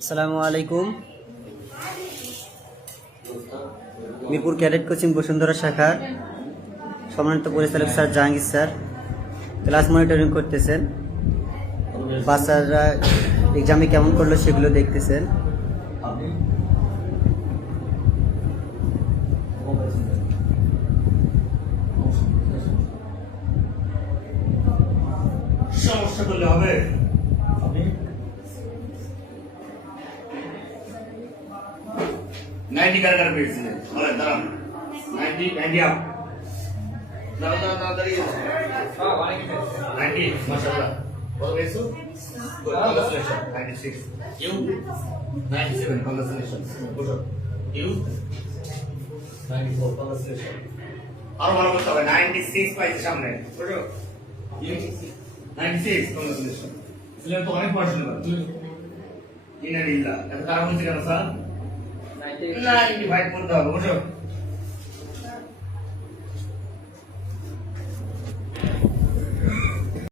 আসসালামু আলাইকুম। Mirpur cadet coaching Bashundhara শাখার সম্মানিত পরিচালক sir Jahangir sir class monitoring করতেছেন। বাচ্চারা এক্সামে কেমন করলো সেগুলো দেখতেছেন। সমস্যা করলে হবে। 90 কার পেয়েছিলেন বলেন দাঁড়ান। 90 আপ দাঁড়ান দাঁড়িয়ে 90 মাশাআল্লাহ কত পেয়েছো? কংগ্রেচুলেশন 96 ইউ 97 কংগ্রেচুলেশন বসো ইউ 94 কংগ্রেচুলেশন আরো ভালো করতে হবে 96 পাইছে সামনে বসো ইউ 96 কংগ্রেচুলেশন इसलिए तो অনেক পড়াশোনা করো ইনালিল্লাহ এত খারাপ হচ্ছে কেন স্যার 95 করতে হবে বসো